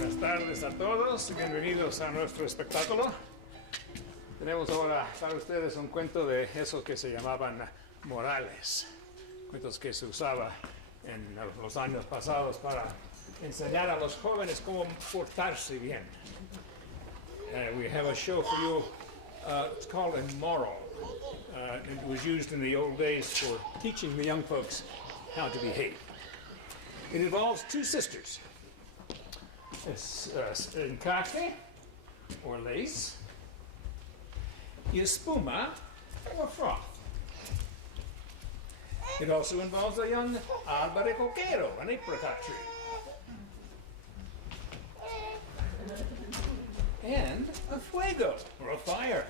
Buenas tardes a todos, bienvenidos a nuestro espectáculo. Tenemos ahora para ustedes un cuento de esos que se llamaban morales, cuentos que se usaba en los años pasados para enseñar a los jóvenes cómo portarse bien. We have a show for you, it's called Immoral. It was used in the old days for teaching the young folks how to behave. It involves two sisters. It's Encaje, or lace, y Espuma, or froth. It also involves a young albaricoquero, an apricot tree. And a fuego, or a fire.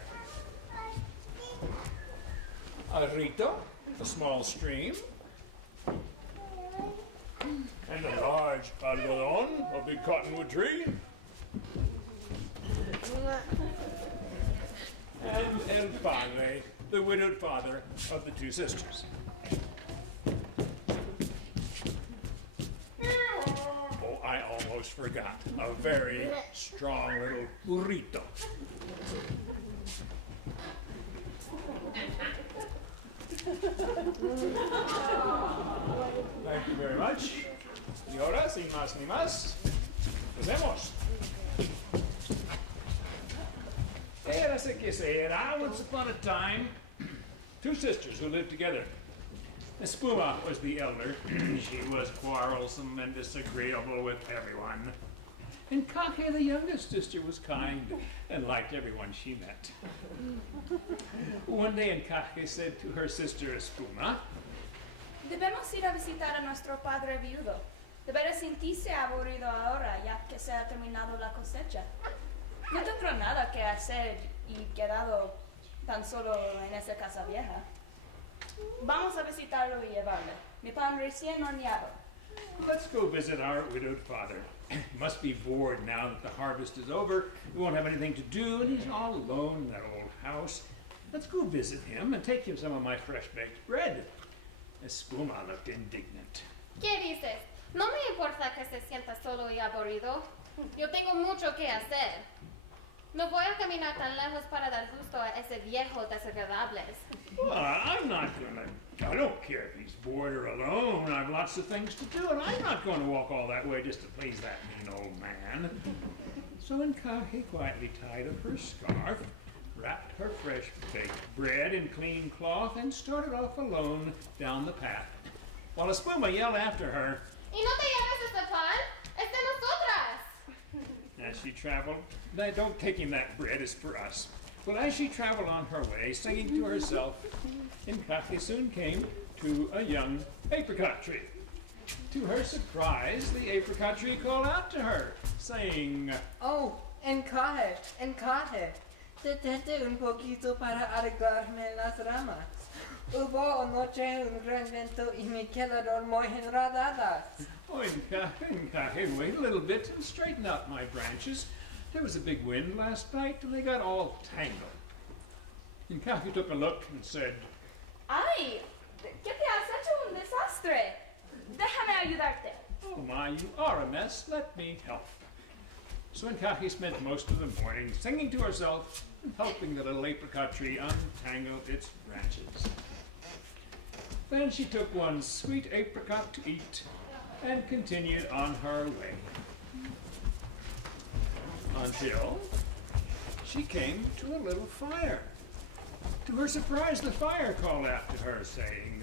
A rito, a small stream. And a large algodón, a big cottonwood tree. And el padre, the widowed father of the two sisters. Oh, I almost forgot. A very strong little burrito. Thank you very much. Y ahora, sin más ni más, empecemos. Érase que se era, once upon a time, two sisters who lived together. Espuma was the elder. She was quarrelsome and disagreeable with everyone. Encaje, the youngest sister, was kind and liked everyone she met. One day Encaje said to her sister Espuma, Debemos ir a visitar a nuestro padre viudo. Deberá sentirse aburrido ahora, ya que se ha terminado la cosecha. No tengo nada que hacer y quedado tan solo en esa casa vieja. Vamos a visitarlo y llevarle mi pan recién horneado. Let's go visit our widowed father. He must be bored now that the harvest is over. He won't have anything to do, and he's all alone in that old house. Let's go visit him and take him some of my fresh-baked bread. Espuma looked indignant. ¿Qué dices? No me importa que se sienta solo y aburrido. Yo tengo mucho que hacer. No voy a caminar tan lejos para dar gusto a ese viejo desagradable. Well, I don't care if he's bored or alone. I've lots of things to do, and I'm not going to walk all that way just to please that mean old man. So Encaje quietly tied up her scarf, wrapped her fresh-baked bread in clean cloth, and started off alone down the path, while Espuma yelled after her, ¿Y no te lleves ese pan? ¡Es de nosotras! As she traveled, don't take him that bread, is for us. Well, as she traveled on her way, singing to herself, Encaje soon came to a young apricot tree. To her surprise, the apricot tree called out to her, saying, Oh, Encaje, Encaje, detente un poquito para arreglarme las ramas. Hubo anoche un gran viento y me quedaron muy enredadas. Oh, Encaje, wait a little bit and straighten out my branches. There was a big wind last night and they got all tangled. Encaje took a look and said, ¡Ay! ¿Qué te has hecho un desastre? Déjame ayudarte. Oh my, you are a mess. Let me help. So Encaje spent most of the morning singing to herself and helping the little apricot tree untangle its branches. Then she took one sweet apricot to eat and continued on her way. Until she came to a little fire. To her surprise, the fire called after her, saying,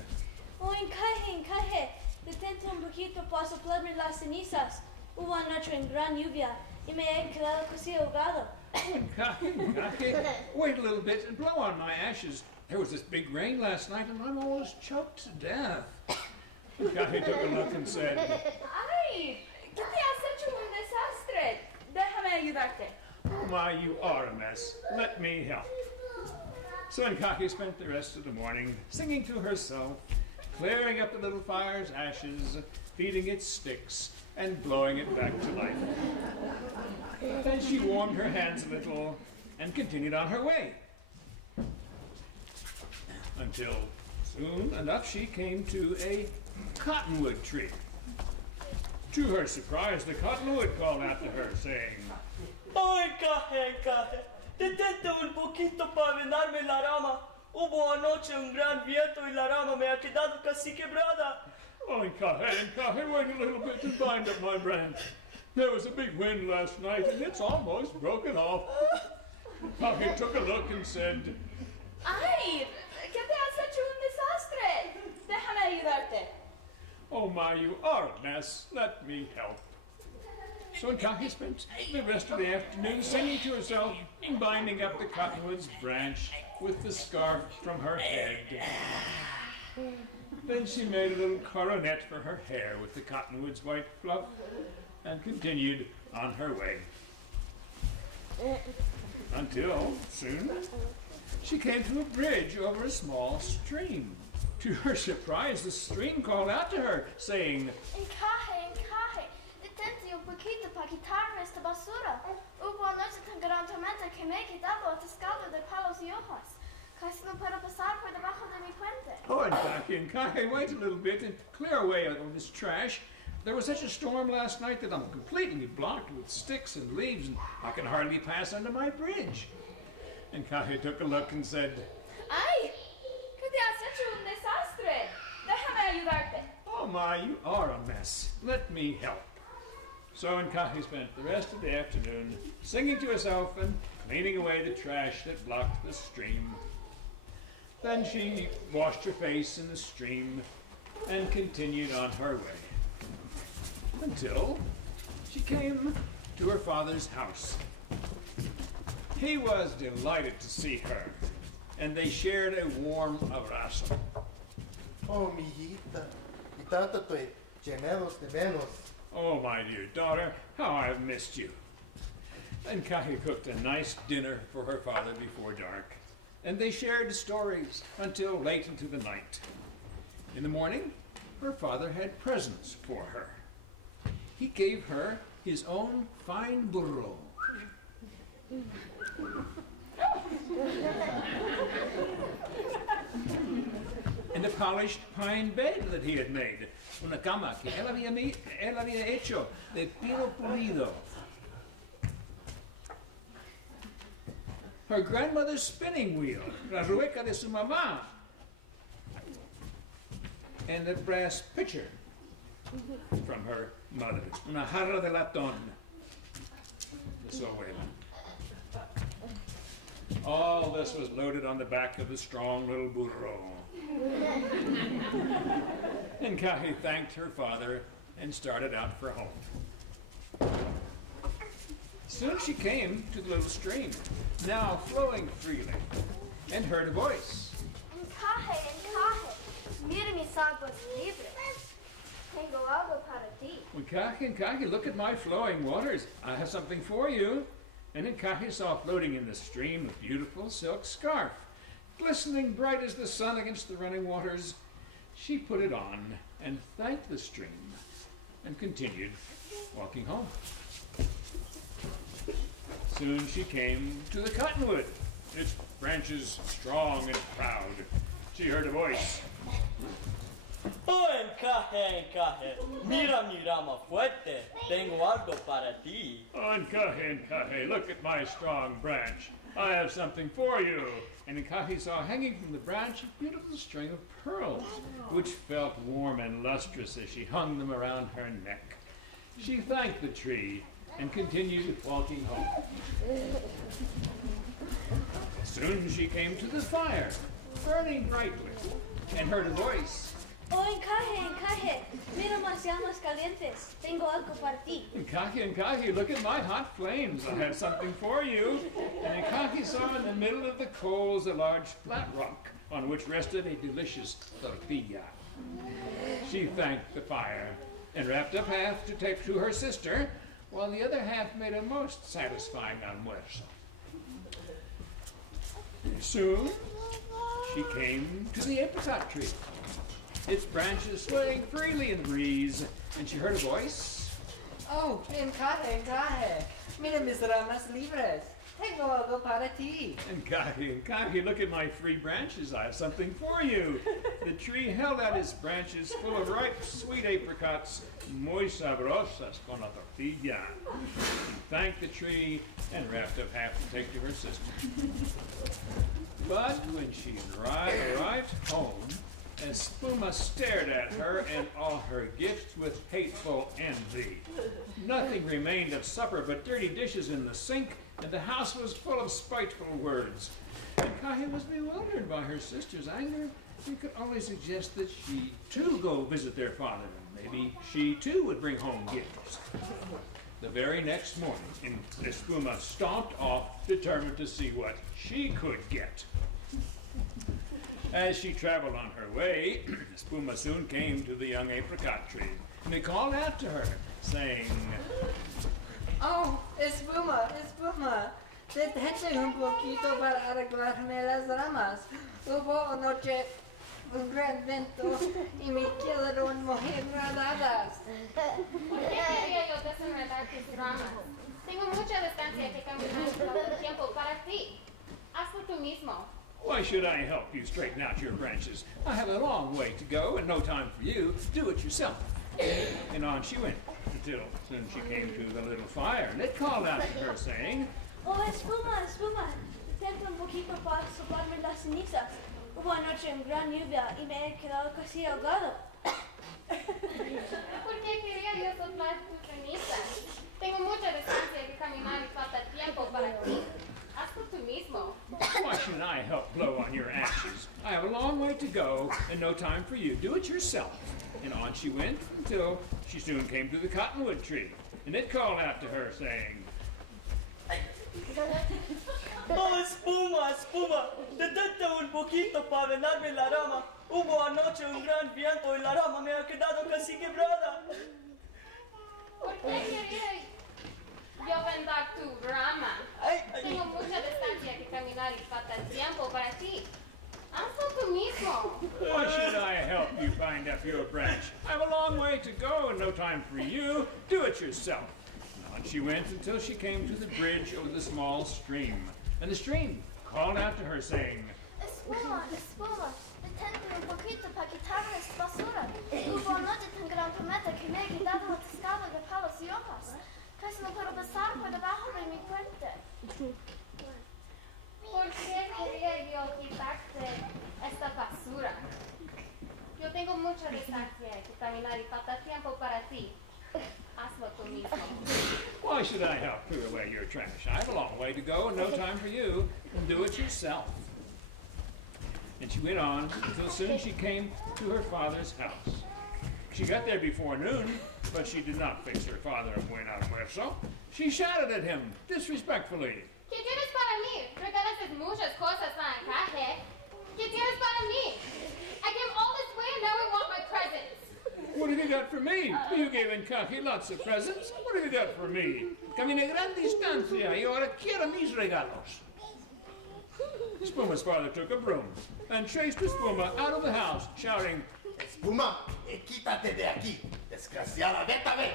Oh, Encaje, detente un poquito para soplarme las cenizas. Hubo anoche en gran lluvia y me he quedado casi ahogado. Encaje, wait a little bit and blow on my ashes. There was this big rain last night and I'm almost choked to death. Encaje took a look and said, ¡Ay! ¿Qué te has hecho un desastre? Déjame ayudarte. Oh my, you are a mess. Let me help. So Encaje spent the rest of the morning singing to herself, clearing up the little fire's ashes, feeding it sticks, and blowing it back to life. Then she warmed her hands a little and continued on her way. Until soon enough she came to a cottonwood tree. To her surprise, the cottonwood called after her, saying, Oh, Encaje, Encaje, detente un poquito para vendarme la rama. Hubo anoche un gran viento y la rama me ha quedado casi quebrada. Oh, Encaje, wait a little bit to bind up my branch. There was a big wind last night, and it's almost broken off. Encaje took a look and said, ¡Ay! ¿Qué te has hecho un desastre? Déjame ayudarte. Oh my, you are a mess. Let me help. So Encaje spent the rest of the afternoon singing to herself and binding up the cottonwood's branch with the scarf from her head. Then she made a little coronet for her hair with the cottonwood's white fluff and continued on her way. Until, soon, she came to a bridge over a small stream. To her surprise, the stream called out to her, saying, Encaje, Encaje, detente un poquito para quitarme esta basura. Hubo anoche tan gran tormenta que me he quedado atascado de palos y hojas. Casi no puedo pasar por debajo de mi puente. Oh, Encaje, wait a little bit and clear away all this trash. There was such a storm last night that I'm completely blocked with sticks and leaves, and I can hardly pass under my bridge. Encaje took a look and said, ¡Ay! ¿Qué te has hecho un desastre? Déjame ayudarte. Oh my, you are a mess. Let me help. So Encaje spent the rest of the afternoon singing to herself and cleaning away the trash that blocked the stream. Then she washed her face in the stream and continued on her way. Until she came to her father's house. He was delighted to see her, and they shared a warm abrazo. Oh, mi hijita, y tanto te llenamos de menos. Oh, my dear daughter, how I've missed you. Encaje cooked a nice dinner for her father before dark, and they shared stories until late into the night. In the morning, her father had presents for her. He gave her his own fine burro. And a polished pine bed that he had made. Una cama que él había hecho de pino pulido. Her grandmother's spinning wheel, la rueca de su mamá. And a brass pitcher from her mother, una jarra de latón de su abuela. All this was loaded on the back of the strong little burro. Encaje thanked her father and started out for home. Soon she came to the little stream, now flowing freely, and heard a voice. Encaje, Encaje, mira mis aguas libres. Tengo algo para ti. Encaje, look at my flowing waters. I have something for you. And Encaje saw floating in the stream a beautiful silk scarf, glistening bright as the sun against the running waters. She put it on and thanked the stream and continued walking home. Soon she came to the cottonwood, its branches strong and proud. She heard a voice. Oh, Encaje, Encaje, mira mi rama fuerte. Tengo algo para ti. Oh, Encaje, look at my strong branch. I have something for you. And Encaje saw hanging from the branch a beautiful string of pearls, which felt warm and lustrous as she hung them around her neck. She thanked the tree and continued walking home. Soon she came to the fire, burning brightly, and heard a voice. Oh, Encaje, Encaje, mira más llamas calientes. Tengo algo para ti. Encaje, look at my hot flames. I have something for you. And Encaje saw in the middle of the coals a large flat rock on which rested a delicious tortilla. She thanked the fire and wrapped up half to take to her sister, while the other half made a most satisfying almuerzo. Soon she came to the apricot tree, its branches swaying freely in the breeze, and she heard a voice. Oh, Encaje, Encaje, mira mis ramas libres. tengo algo para ti. Encaje, look at my 3 branches. I have something for you. The tree held out its branches full of ripe, sweet apricots, muy sabrosas con la tortilla. She thanked the tree and wrapped up half to take to her sister. But when she arrived home, Espuma stared at her and all her gifts with hateful envy. Nothing remained of supper but dirty dishes in the sink, and the house was full of spiteful words. Encaje was bewildered by her sister's anger. She could only suggest that she too go visit their father, and maybe she too would bring home gifts. The very next morning, Espuma stomped off, determined to see what she could get. As she traveled on her way, Espuma soon came to the young apricot tree, and they called out to her, saying, Oh, Espuma, Espuma, detente un poquito para arreglarme las ramas. Hubo anoche un gran viento y me quedaron muy enredadas. ¿Por qué quería yo desenredar tus ramas? Tengo mucha distancia que caminar y falta tiempo para ti. Hazlo tú mismo. Why should I help you straighten out your branches? I have a long way to go and no time for you. Do it yourself. And on she went, until soon she came to the little fire, and it called out to her, saying, Oh, Espuma, Espuma, detente un poquito para soplarme las cenizas. Hubo anoche una gran lluvia y me he quedado casi ahogado. ¿Por qué quería yo soplar tus cenizas? Tengo mucha distancia que caminar y falta tiempo para ti. Hazlo tú mismo. Why should I help blow on your ashes? I have a long way to go and no time for you. Do it yourself. And on she went until she soon came to the cottonwood tree, and it called out to her, saying, Oh, Espuma, Espuma, detente un poquito para vendarme la rama. Hubo anoche un gran viento y la rama me ha quedado casi quebrada. ¿Por qué quería yo vendar tu rama? Tengo mucha distancia que caminar y falta tiempo para ti. Hazlo tú mismo. Why should I help you bind up your branch? I have a long way to go and no time for you. Do it yourself. And on she went until she came to the bridge over the small stream. And the stream called out to her, saying, Espuma, Espuma, detente un poquito para quitarme esta basura. Hubo anoche tan gran tormenta que me he quedado atascado de palos y hojas. Casi no puedo pasar por debajo de mi puente. ¿Por qué quería yo quitarte esta basura? Yo tengo mucha distancia que caminar y falta tiempo para ti. Hazlo tú mismo. Why should I help clear away your trash? I have a long way to go and no time for you. And do it yourself. And she went on until soon she came to her father's house. She got there before noon, but she did not fix her father a buen almuerzo. She shouted at him disrespectfully. ¿Qué tienes para mí? Regalaste muchas cosas a Encaje. ¿Qué tienes para mí? I came all this way and now I want my presents. What have you got for me? You gave Encaje lots of presents. What have you got for me? Caminé gran distancia y ahora quiero mis regalos. Espuma's father took a broom and chased Espuma out of the house, shouting, Espuma, quítate de aquí, desgraciada, vete a ver.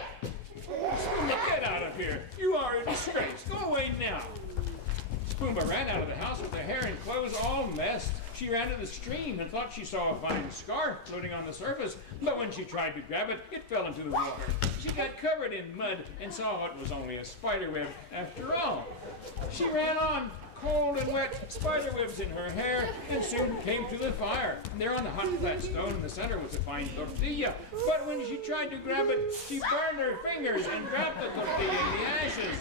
Espuma, get out of here. You are a disgrace. Go away now. Espuma ran out of the house with her hair and clothes all messed. She ran to the stream and thought she saw a fine scarf floating on the surface, but when she tried to grab it, it fell into the water. She got covered in mud and saw it was only a spider web after all. She ran on, cold and wet, spider webs in her hair, and soon came to the fire. There on the hot flat stone in the center was a fine tortilla, but when she tried to grab it, she burned her fingers and dropped the tortilla in the ashes.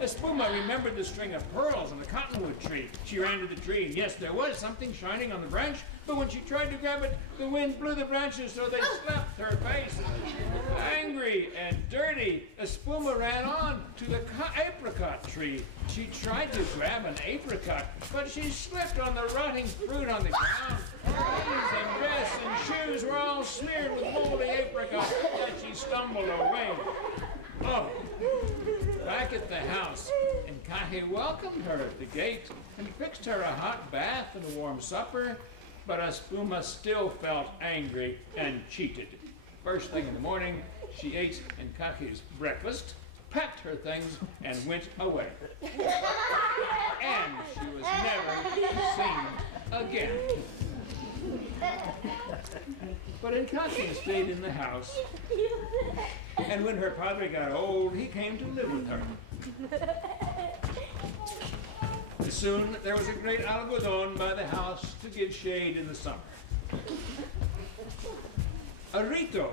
Espuma remembered the string of pearls on the cottonwood tree. She ran to the tree, and yes, there was something shining on the branch, but when she tried to grab it, the wind blew the branches so they slapped her face. Angry and dirty, Espuma ran on to the apricot tree. She tried to grab an apricot, but she slipped on the rotting fruit on the ground. Her knees and dress and shoes were all smeared with moldy apricot, yet she stumbled away. Oh, back at the house, Encaje welcomed her at the gate and fixed her a hot bath and a warm supper, but Espuma still felt angry and cheated. First thing in the morning, she ate Encaje's breakfast, packed her things, and went away. And she was never seen again. But Encaje stayed in the house, and when her padre got old, he came to live with her. Soon there was a great algodon by the house to give shade in the summer. A rito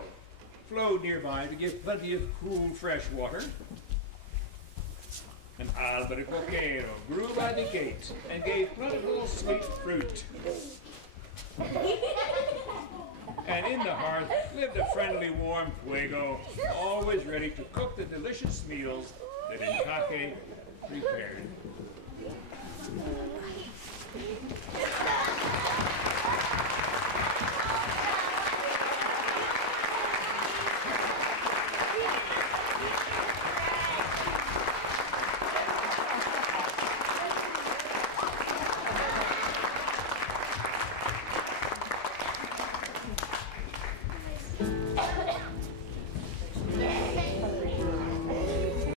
flowed nearby to give plenty of cool, fresh water. An albaricoquero grew by the gate and gave plentiful sweet fruit. And in the hearth lived a friendly, warm fuego, always ready to cook the delicious meals that Encaje prepared.